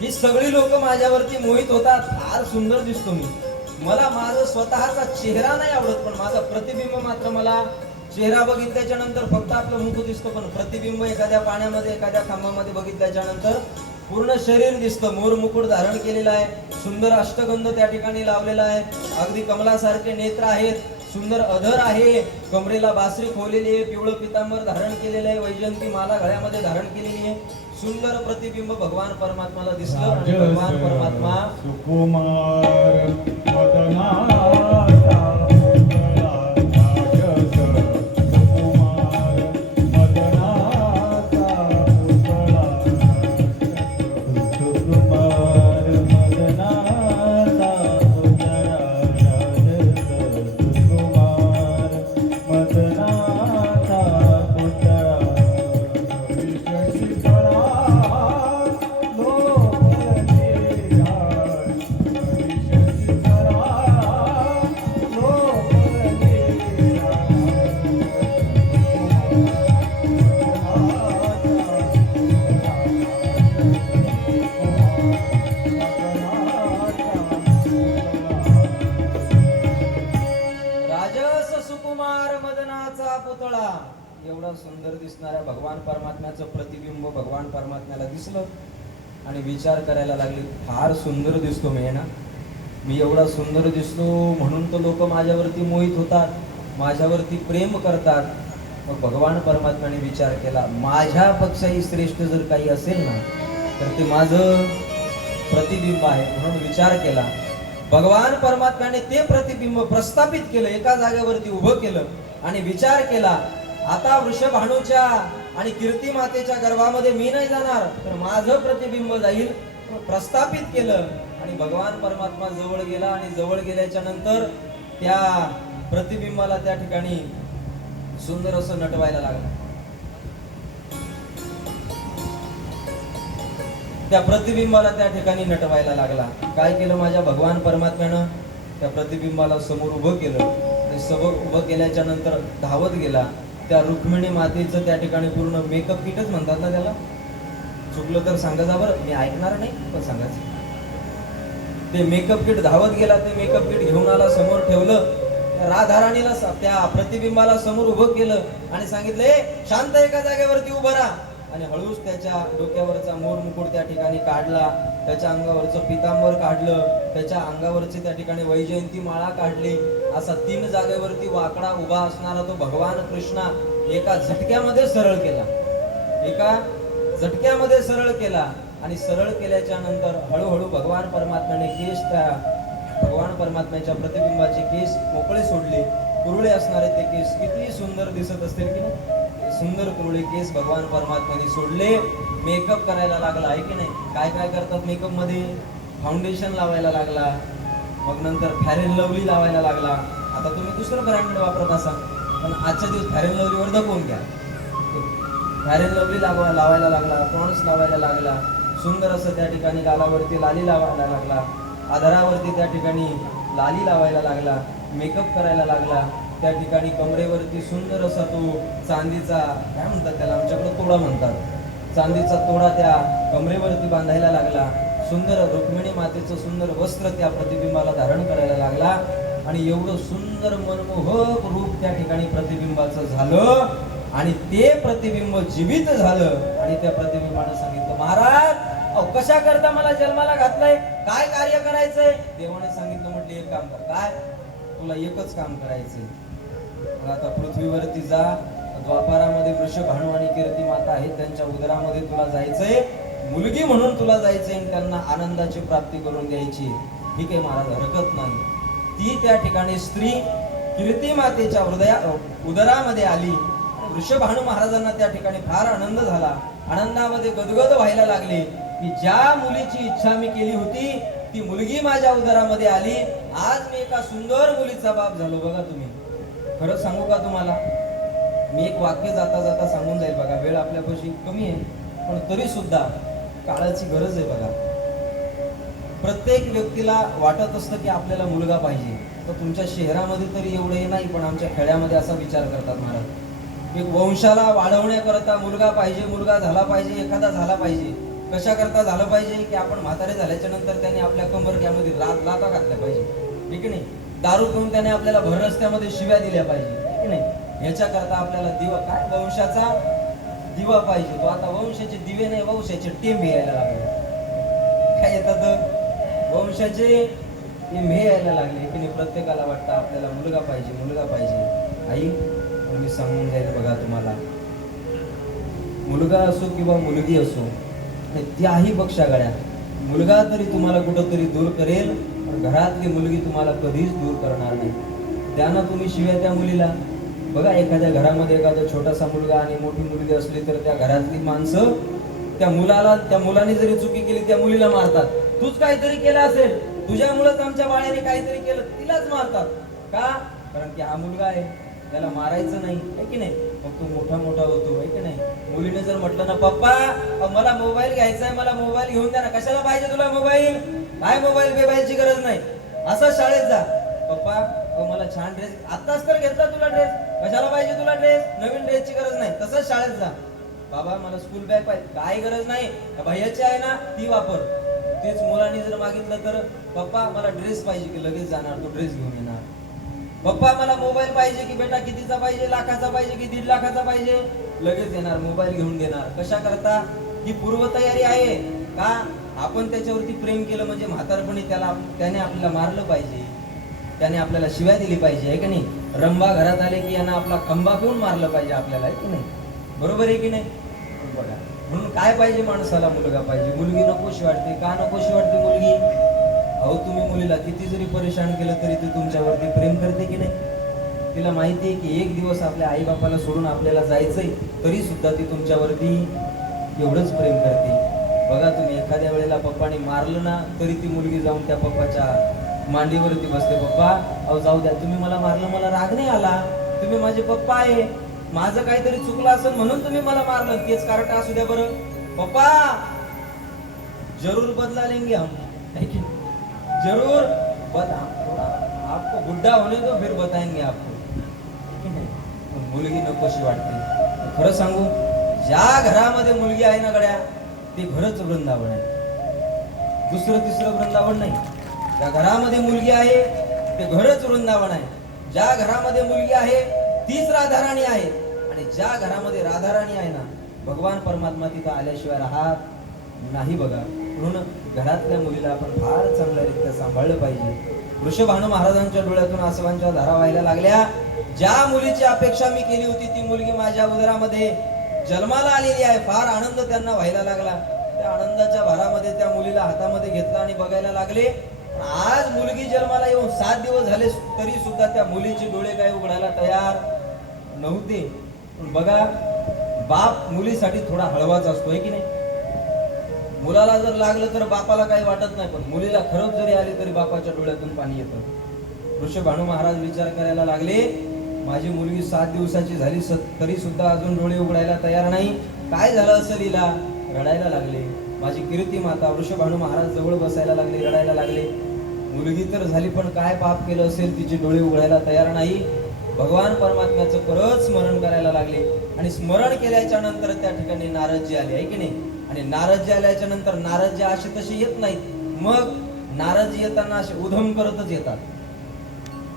ही सगळी लोक माझ्यावरती मोहित होतात, फार सुंदर दिसतो मी. मला माझा स्वतःचा चेहरा नाही आवडत, पण माझा प्रतिबिंब मात्र मला, चेहरा बघितल्याच्या नंतर फक्त आपलं मुख दिसतं, पण प्रतिबिंब एखाद्या पाण्यामध्ये एखाद्या खांबामध्ये बघितल्याच्या नंतर पूर्ण शरीर दिसतं. मोर मुकुट धारण केलेला आहे, सुंदर अष्टगंध त्या ठिकाणी लावलेला आहे, अगदी कमलासारखे नेत्र आहेत, सुंदर अधर आहे, कमरेला बासरी खोवलेली आहे, पिवळं पितांबर धारण केलेलं आहे, वैजयंती माला गळ्यामध्ये धारण केलेली आहे. सुंदर प्रतिबिंब भगवान परमात्माला दिसलं आणि भगवान परमात्मा सुकुमार मदना पुतळा. एवढा सुंदर दिसणाऱ्या भगवान परमात्म्याचं प्रतिबिंब भगवान परमात्म्याला दिसलं आणि विचार करायला लागले, फार सुंदर दिसतो मी ना, मी एवढा सुंदर दिसतो म्हणून तर लोक माझ्यावरती मोहित होतात, माझ्यावरती प्रेम करतात. मग भगवान परमात्म्याने विचार केला, माझ्यापेक्षाही श्रेष्ठ जर काही असेल ना तर ते माझं प्रतिबिंब आहे. म्हणून विचार केला, भगवान परमात्म्याने ते प्रतिबिंब प्रस्थापित केलं, एका जागेवरती उभं केलं आणि विचार केला, आता वृषभानूच्या आणि कीर्ती मातेच्या गर्भामध्ये मी नाही जाणार, तर माझं प्रतिबिंब जाईल. प्रस्थापित केलं आणि भगवान परमात्मा जवळ गेला आणि जवळ गेल्याच्या नंतर त्या प्रतिबिंबाला त्या ठिकाणी सुंदर असं नटवायला लागलं. त्या प्रतिबिंबाला त्या ठिकाणी नटवायला लागला. काय केलं माझ्या भगवान परमात्म्यानं? त्या प्रतिबिंबाला समोर उभं केलं. आणि समोर उभं केल्याच्या नंतर धावत गेला. त्या रुक्मिणी मातेचं त्या ठिकाणी पूर्ण मेकअप किटच म्हणतात ना त्याला, चुकलं तर सांगा जा बरं, मी ऐकणार नाही पण सांगायचं. ते मेकअप किट धावत गेला, ते मेकअप किट घेऊन आला, समोर ठेवलं. त्या राधाराणीला त्या प्रतिबिंबाला समोर उभं केलं आणि सांगितलं, ए शांत एका जागेवरती उभं राहा. आणि हळूच त्याच्या डोक्यावरचा मोर मुकुट त्या ठिकाणी काढला, त्याच्या अंगावरचं पितांबर काढलं, त्याच्या अंगावरची त्या ठिकाणी वैजयंती माळा काढली. असा 3 जागेवरती वाकडा उभा असणारा तो भगवान कृष्णा एका झटक्यामध्ये सरळ केला. एका झटक्यामध्ये सरळ केला. आणि सरळ केल्याच्या नंतर हळूहळू भगवान परमात्म्याने केस, त्या भगवान परमात्म्याच्या प्रतिबिंबाचे केस मोकळे सोडले. कुरुळे असणारे ते केस किती सुंदर दिसत असतील की नाही? सुंदर कुरुळे केस भगवान परमात्म्याने सोडले. मेकअप करायला लागला, आहे की नाही? काय काय करतात मेकअप मध्ये? फाउंडेशन लावायला लागला, मग नंतर फेअर अँड लवली लावायला लागला. आता तुम्ही दुसरं ब्रँड वापरत असाल, पण आजच्या दिवस फेअर अँड लवलीवर दाखवून घ्या. फेअर अँड लवली लावायला लागला, पॉन्ड्स लावायला लागला. सुंदर असं त्या ठिकाणी गालावरती लाली लावायला लागला, आधारावरती त्या ठिकाणी लाली लावायला लागला, मेकअप करायला लागला. त्या ठिकाणी कमरेवरती सुंदर असा तो चांदीचा, काय म्हणतात त्याला, आमच्याकडे तोडा म्हणतात, चांदीचा तोडा त्या कमरेवरती बांधायला लागला. सुंदर रुक्मिणी मातेचं सुंदर वस्त्र त्या प्रतिबिंबाला धारण करायला लागला. आणि एवढं सुंदर मनमोहक रूप त्या ठिकाणी प्रतिबिंबाचं झालं. आणि ते प्रतिबिंब जीवित झालं. आणि त्या प्रतिबिंबानं सांगितलं, महाराज अहो कशा करता मला जन्माला घातलंय, काय कार्य करायचंय? देवाने सांगितलं, म्हटलं एक काम कर. काय? तुला एकच काम करायचंय. मग आता पृथ्वीवरती जा, द्वापारामध्ये वृषभानु आणि कीर्ती माता आहेत, त्यांच्या उदरामध्ये तुला जायचंय, मुलगी म्हणून तुला जायचंय आणि त्यांना आनंदाची प्राप्ती करून द्यायची. ठीक आहे महाराज, हरकत नाही. ती त्या ठिकाणी स्त्री कीर्ती मातेच्या उदरामध्ये आली. वृषभानु महाराजांना त्या ठिकाणी फार आनंद झाला. आनंदामध्ये गदगद व्हायला लागले की ज्या मुलीची इच्छा मी केली होती ती मुलगी माझ्या उदरामध्ये आली. आज मी एका सुंदर मुलीचा बाप झालो. बघा तुम्ही, खरं सांगू का तुम्हाला, मी एक वाक्य जाता जाता सांगून जाईल. बघा वेळ आपल्यापाशी कमी आहे, पण तरी सुद्धा काळाची गरज आहे. बघा, प्रत्येक व्यक्तीला वाटत असतं की आपल्याला मुलगा पाहिजे. तर तुमच्या शहरामध्ये तरी एवढे नाही, पण आमच्या खेड्यामध्ये असा विचार करतात महाराज, एक वंशाला वाढवण्याकरता मुलगा पाहिजे, मुलगा झाला पाहिजे, एखादा झाला पाहिजे. कशा करता झालं पाहिजे की आपण म्हातारे झाल्याच्या नंतर त्याने आपल्या कंबरक्यामध्ये लाथा घातल्या पाहिजे, ठीक नाही? दारू पिऊन त्याने आपल्याला भर रस्त्यामध्ये शिव्या दिल्या पाहिजे, ठीक नाही? याच्या करता आपल्याला दिवा, काय वंशाचा दिवा पाहिजे. तो आता वंशाचे दिवे नाही, वंशाचे टेंबे यायला लागले. काय येतात? वंशाचे टेंबे यायला लागले की नाही? प्रत्येकाला वाटतं आपल्याला मुलगा पाहिजे, मुलगा पाहिजे. आई, मी सांगून जाईल बघा तुम्हाला, मुलगा असो किंवा मुलगी असो, त्याही पक्षा गड्या, मुलगा तरी तुम्हाला कुठंतरी दूर करेल, पण घरातली मुलगी तुम्हाला कधीच दूर करणार नाही. त्यानं तुम्ही शिव्या त्या मुलीला. बघा, एखाद्या घरामध्ये एखादा छोटासा मुलगा आणि मोठी मुलगी असली तर त्या घरातली माणसं त्या मुलाला, त्या मुलाने जरी चुकी केली त्या मुलीला मारतात. तूच काहीतरी केलं असेल, तुझ्यामुळेच आमच्या बाळाने काहीतरी केलं, तिलाच मारतात. का? कारण की हा मुलगा आहे, त्याला मारायचं नाही, आहे की नाही? मग तो मोठा मोठा होतो, आहे की नाही? मुलीने जर म्हटलं ना, पप्पा मला मोबाईल घ्यायचा आहे, मला मोबाईल घेऊन द्या ना. कशाला पाहिजे तुला मोबाईल? काय मोबाईल बेबाईलची गरज नाही. असं शाळेत जा, पप्पा मला छान ड्रेस, आत्ताच तर घेतला तुला ड्रेस, कशाला पाहिजे तुला ड्रेस? नवीन ड्रेसची गरज नाही. तसंच शाळेत जा, बाबा मला स्कूल बॅग पाहिजे, काय गरज नाही, भैयाची आहे ना ती वापर. तेच मुलांनी जर मागितलं तर, पप्पा मला ड्रेस पाहिजे, की लगेच जाणार तो ड्रेस घेऊन येणार. पप्पा मला मोबाईल पाहिजे, की बेटा कितीचा पाहिजे, लाखाचा पाहिजे की 1.5 लाखाचा पाहिजे, लगेच येणार, मोबाईल घेऊन देणार. कशा करता? ही पूर्वतयारी आहे का? आपण त्याच्यावरती प्रेम केलं म्हणजे म्हातारपणी त्याने आपल्याला मारलं पाहिजे, त्याने आपल्याला शिव्या दिली पाहिजे, आहे की नाही? रंबा घरात आले की यांना आपला खंबा घेऊन मारलं पाहिजे आपल्याला, आहे की नाही? बरोबर आहे की नाही? बघा, म्हणून काय पाहिजे माणसाला? मुलगा पाहिजे. मुलगी नकोशी वाटते. का नकोशी वाटते मुलगी? अहो, तुम्ही मुलीला किती जरी परेशान केलं तरी ती तुमच्यावरती प्रेम करते की नाही? तिला माहिती आहे की एक दिवस आपल्या आई बापाला सोडून आपल्याला जायचंय, तरी सुद्धा ती तुमच्यावरती एवढंच प्रेम करते. बघा, तुम्ही एखाद्या वेळेला पप्पाने मारलं ना, तरी ती मुलगी जाऊन त्या पप्पाच्या मांडीवरती बसते. पप्पा अहो जाऊ द्या, तुम्ही मला मारलं, मला राग नाही आला, तुम्ही माझे पप्पा आहे, माझं काहीतरी चुकलं असेल म्हणून तुम्ही मला मारलं, तेच कारण असू द्या बरं. पप्पा जरूर बदला लेंगे हम, है कि नहीं? जरूर बदला, आपको बुढ़ा होने दो फिर बताएंगे आपको, है की नाही? पण मुलगी नकोशी वाटते. खरं सांगू, ज्या घरामध्ये मुलगी आहे ना गड्या, ते घरच वृंदावन आहे. दुसरं तिसरं वृंदावन नाही. ज्या घरामध्ये मुलगी आहे ते घरच वृंदावन आहे. ज्या घरामध्ये मुलगी आहे तीच राधाराणी आहे. आणि ज्या घरामध्ये राधाराणी आहे ना, भगवान परमात्मा तिथं आल्याशिवाय राहत नाही बघा. म्हणून घरातल्या मुलीला आपण फार चांगल्यारीत्या सांभाळलं पाहिजे. वृषभानु महाराजांच्या डोळ्यातून आसवांच्या धारा व्हायला लागल्या. ज्या मुलीची अपेक्षा मी केली होती ती मुलगी माझ्या उदरामध्ये जन्माला आलेली आहे. फार आनंद त्यांना व्हायला लागला. त्या आनंदाच्या भरामध्ये त्या मुलीला हातामध्ये घेतला आणि बघायला लागले. आज मुलगी जन्माला येऊन 7 दिवस झाले तरी सुद्धा त्या मुलीचे डोळे काय उघडायला तयार नव्हते. पण बघा, बाप मुलीसाठी थोडा हळवाच असतो, आहे की नाही? मुलाला जर लागलं तर बापाला काही वाटत नाही, पण मुलीला खरंच जरी आली तरी बापाच्या डोळ्यातून पाणी येतं. वृषभानु महाराज विचार करायला लागले, माझी मुलगी 7 दिवसाची झाली तरी सुद्धा अजून डोळे उघडायला तयार नाही. काय झालं असेल हिला? रडायला लागले. माझी कीर्ती माता वृषभानु महाराज जवळ बसायला लागले, रडायला लागले. मुलगी तर झाली पण काय पाप केलं असेल तिचे डोळे उघडायला तयार नाही. भगवान परमात्म्याचं परत स्मरण करायला लागले. आणि स्मरण केल्याच्या नंतर त्या ठिकाणी नारदजी आले, आहे की नाही? आणि नारदजी आल्याच्या नंतर नारदजी असे तसे येत नाहीत. मग नारदजी येताना असे उधम करतच येतात.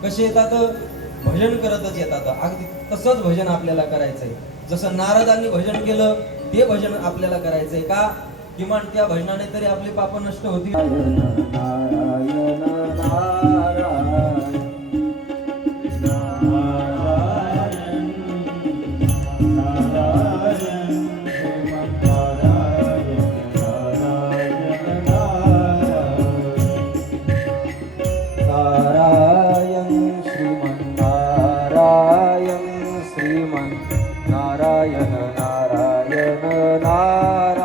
कसे येतात? भजन करतच येतात. अगदी तसंच भजन आपल्याला करायचंय. जसं नारदांनी भजन केलं ते भजन आपल्याला करायचंय का? किमान त्या भजनाने तरी आपले पाप नष्ट होतील. नारायण नारायण नारायण